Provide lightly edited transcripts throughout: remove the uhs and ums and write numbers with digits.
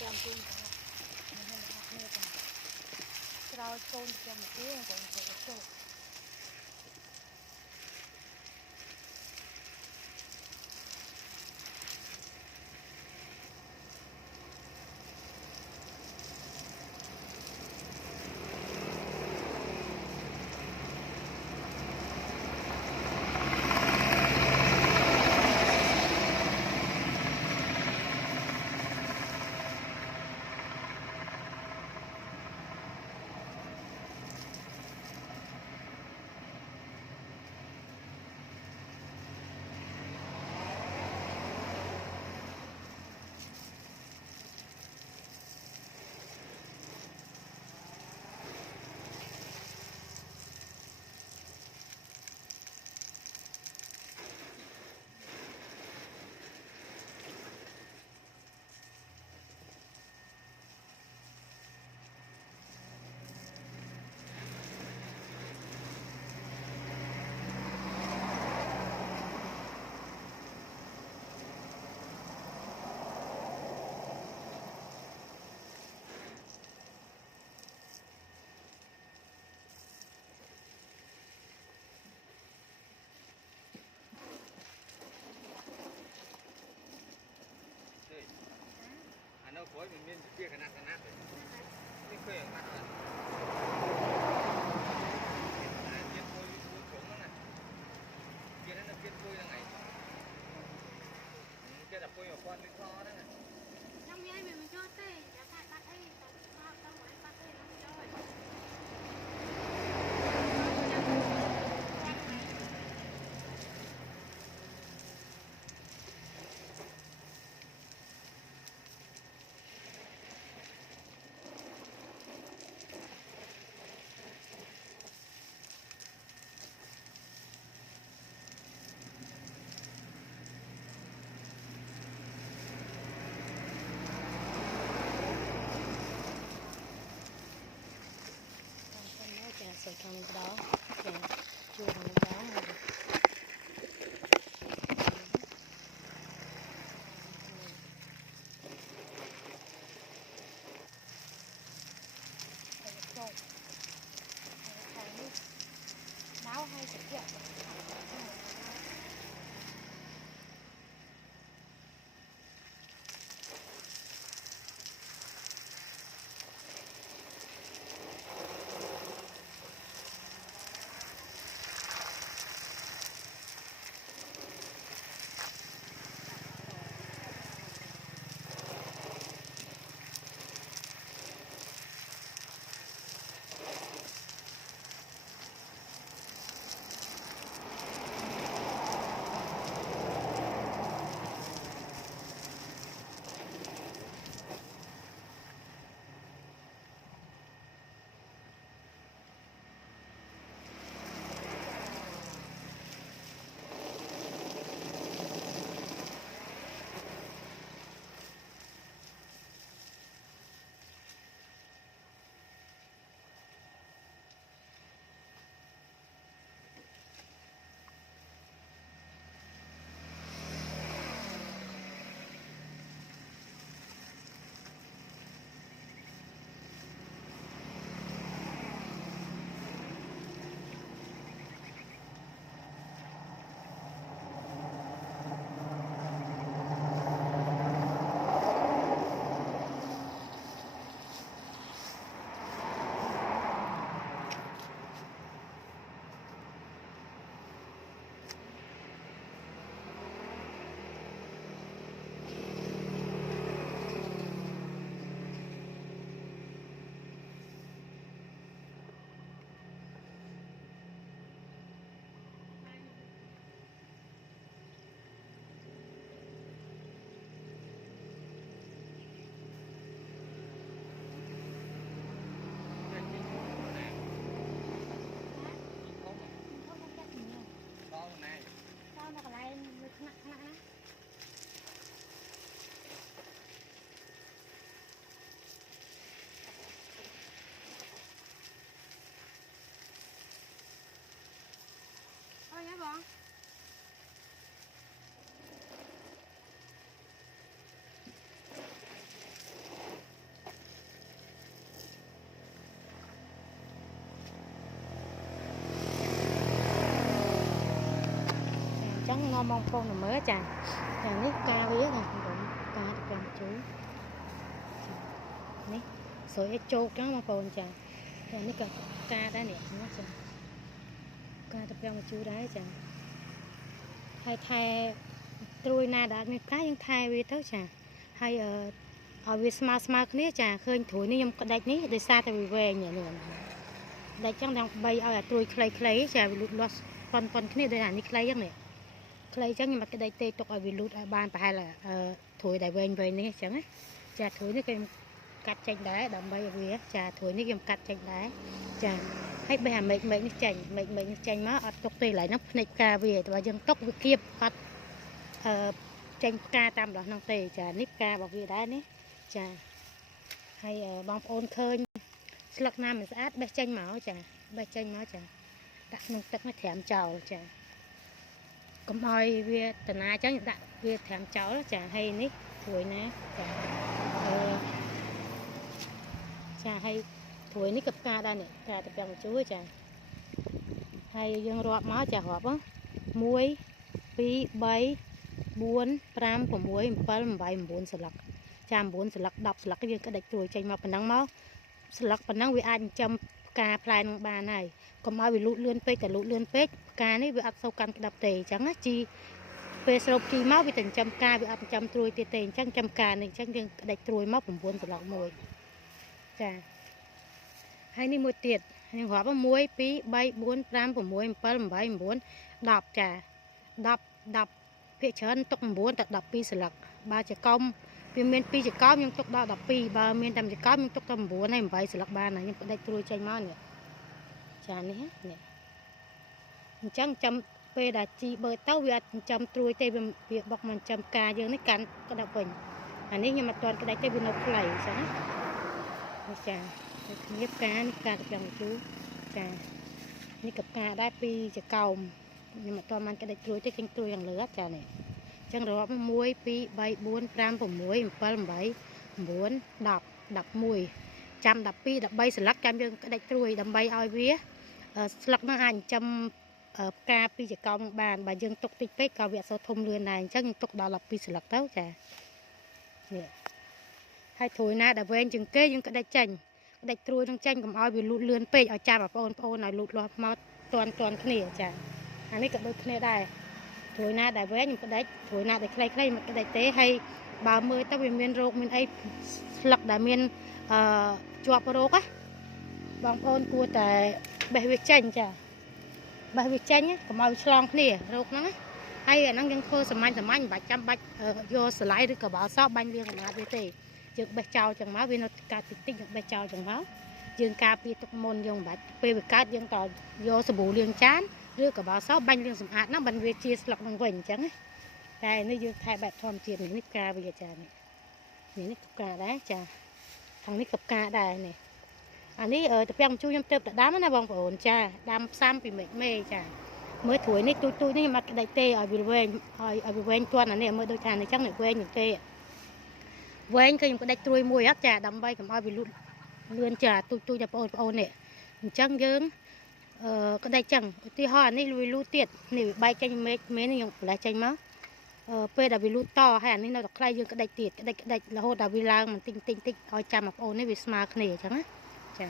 chăm luôn cả mình hay là học nghe còn rau trôn chăm tiếng còn phải trộn nó khối mình chia cái nát rồi cái khơi ở mặt rồi chia khối xuống nó này chia nó chia khối là ngày chia đập khối vào con lên kho đó này trong nhà mình cho tê đã phải bắt ấy bắt tao mới bắt ấy nó cho vậy sẽ thằng đó để chưa thằng đó mà náo hay thực hiện trắng ngon mong con là mới chà chà nít ca vía nè ca được làm chú nít sợi trâu trắng mong con chà chà nít ca đã nè nó chà ca được làm chú đấy chà hay thay trôi na đã nên cá những thay về tới chà hay ở về smart này chà khơi thổi này nhom đây ní để xa tại vì về nhẹ nhàng đây chẳng đang bay ở là trôi clay chà vì lụt lost con cái này đây là ní clay này clay chẳng nhưng mà cái đây tê tục ở vì lụt ở ban phải là thổi đại về này chẳng ấy chà thổi này cái cắt chanh đá đầm bay ở về chà thổi này cái cắt chanh đá chà hay bây giờ mấy chanh má ở tục tê lại nó này cà về và dân tóc với kia bắt chanh ca tam đó năng tê chà nít ca bảo vệ đá ní chà hay bong ôn khơi lắc nam mình sẽ át bay chanh máu chà đặt nông tắc nó thèm chào chà cầm oi về tận ai chắc đặt về thèm cháu đó chà hay nít tuổi nè chà hay tuổi nít cặp ca đây nè cà tập bằng chú chà hay dân rọt máu chà họp á muối pi bay buôn pram của muối pal bay buôn sලක් chàm buôn sලක්10sλක්យើងក៏ដាច់ត្រួយចេញមកប៉ុណ្ណឹងមកស្លឹកប៉ុណ្ណឹងវាអាចចំការផ្លែនឹងបានហើយកុំឲ្យវាលូតលឿនពេកតែលូតលឿនពេកផ្កានេះវាអត់សូវកាន់ក្តាប់ទេអញ្ចឹងណាជីពេលស្រូបជីមកវាតែចំការវាអត់ចំត្រួយទៀតទេអញ្ចឹងចំការនេះអញ្ចឹងយើងដាច់ត្រួយមក9សន្លឹកមួយចាហើយនេះមួយទៀតយើងរាប់1 2 3 4 5 6 7 8 9 10ចា10ភាគច្រើនទុក9តែ12សន្លឹកបើជាកុំវាមាន2ចកោមខ្ញុំទុកដល់12បើមានតែ1ចកោមខ្ញុំទុកតែ9ហើយ8សន្លឹកបានហើយខ្ញុំបដិត្រួយចេញមកនេះចានេះនេះអញ្ចឹងចាំពេលដែលជីបើទៅវាអត់ចាំត្រួយទេវាបុកមិនចាំការយើងនេះកាន់ក្តាប់វិញអានេះខ្ញុំអត់ទាន់ក្តាច់ទេវានៅខ្លីអញ្ចឹងណាចានេះផ្កានេះផ្កាទៅយ៉ាងជូរចានេះកផ្កាដែរ2ចកោមខ្ញុំអត់ទាន់បានក្តាច់ត្រួយទេខ្ញុំត្រួយយ៉ាងលើចានេះចឹងរាប់1 2 3 4 5 6 7 8 9 10 11ចាំ12 13សន្លឹកចាំយើងក្តាច់ត្រួយដើម្បីឲ្យវាស្លឹកនោះអាចចាំផ្កាពីចកោមបានបើយើងទុកតិចពេកក៏វាអត់សូវធំលឿនដែរអញ្ចឹងទុកដល់12សន្លឹកទៅចានេះហើយត្រួយណាដែលវែងជាងគេយើងក្តាច់ចេញក្តាច់ត្រួយនឹងចេញកុំឲ្យវាលូតលឿនពេកឲ្យចាំបងប្អូនឲ្យលូតលាស់មកទាន់គ្នាចាអានេះក៏ដូចគ្នាដែរត្រួយណាដែលវែងខ្ញុំក្តាច់ត្រួយណាដែលខ្លីៗមិនក្តាច់ទេហើយបើមើលទៅវាមានរោគមានអីស្លឹកដែលមានជាប់រោគណាបងប្អូនគួរតែបេះវាចេញចាបេះវាចេញកុំឲ្យឆ្លងគ្នារោគហ្នឹងហើយអាហ្នឹងយើងធ្វើសាមញ្ញមិនបាច់ចាំបាច់យកស្លាយឬក៏បោសបាញ់លាងសម្អាតវាទេយើងបេះចោលចឹងមកវានៅកើតតិចយើងបេះចោលចឹងមកយើងការពារទុកមុនយើងមិនបាច់ពេលវាកើតយើងតយកសាប៊ូលាងចានឬក៏បោសបាញ់លាងសម្អាតហ្នឹងបានវាជាស្លឹកនឹងវិញអញ្ចឹងតែនេះយើងថែបែបធម្មជាតិនេះផ្កាវាចានេះផ្កាដែរចាខាងនេះក៏ផ្កាដែរនេះអានេះតាពាំងជូរខ្ញុំទៅដាំណាបងប្អូនចាដាំផ្សាំពីមេចាមើលត្រួយនេះទូចនេះមកក្តាច់ទេឲ្យវាវែងឲ្យវាវែងទាន់អានេះមើលដូចថានេះចឹងនេះវែងនឹងទេវែងគឺខ្ញុំក្តាច់ត្រួយមួយអត់ចាដើម្បីកុំឲ្យវាលូតលឿនចាទូចតែបងប្អូននេះអញ្ចឹងយើងក្តាច់ចឹងឧទាហរណ៍អានេះវាលូតទៀតនេះវាបែកចេញមេនេះខ្ញុំប្រឡេះចេញមកពេលដែលវាលូតតហើយអានេះនៅតែខ្លៃយើងក្តាច់ទៀតក្តាច់រហូតដល់វាឡើងបន្តិចឲ្យចាំបងប្អូននេះវាស្មើគ្នាអញ្ចឹងណាចា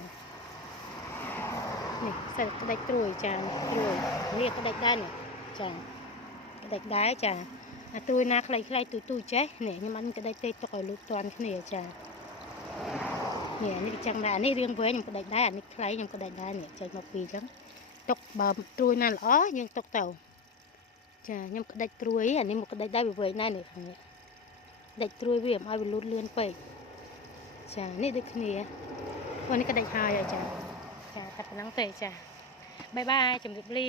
នេះសិតក្តាច់ត្រួយចាត្រួយនេះក្តាច់ដែរនេះចាក្តាច់ដែរចាអាត្រួយណាខ្លីទូចេះនេះខ្ញុំអត់ក្តាច់ទេទុកឲ្យលូតតាន់គ្នាចានេះចឹងដែរនេះរៀងវែងខ្ញុំក្តាច់ដែរអានេះខ្លីខ្ញុំក្តាច់ដែរនេះចេញមកពីអញ្ចឹងទុកបើត្រួយណាល្អយើងទុកទៅចាខ្ញុំក្តាច់ត្រួយអានេះមកក្តាច់ដែរវាវែងដែរនេះខាងនេះក្តាច់ត្រួយវាមិនឲ្យវាលូតលឿនពេកចានេះដូចគ្នានេះក្តាច់ហើយចាតែប៉ុណ្ណឹងទេចាបាយបាយជម្រាបលា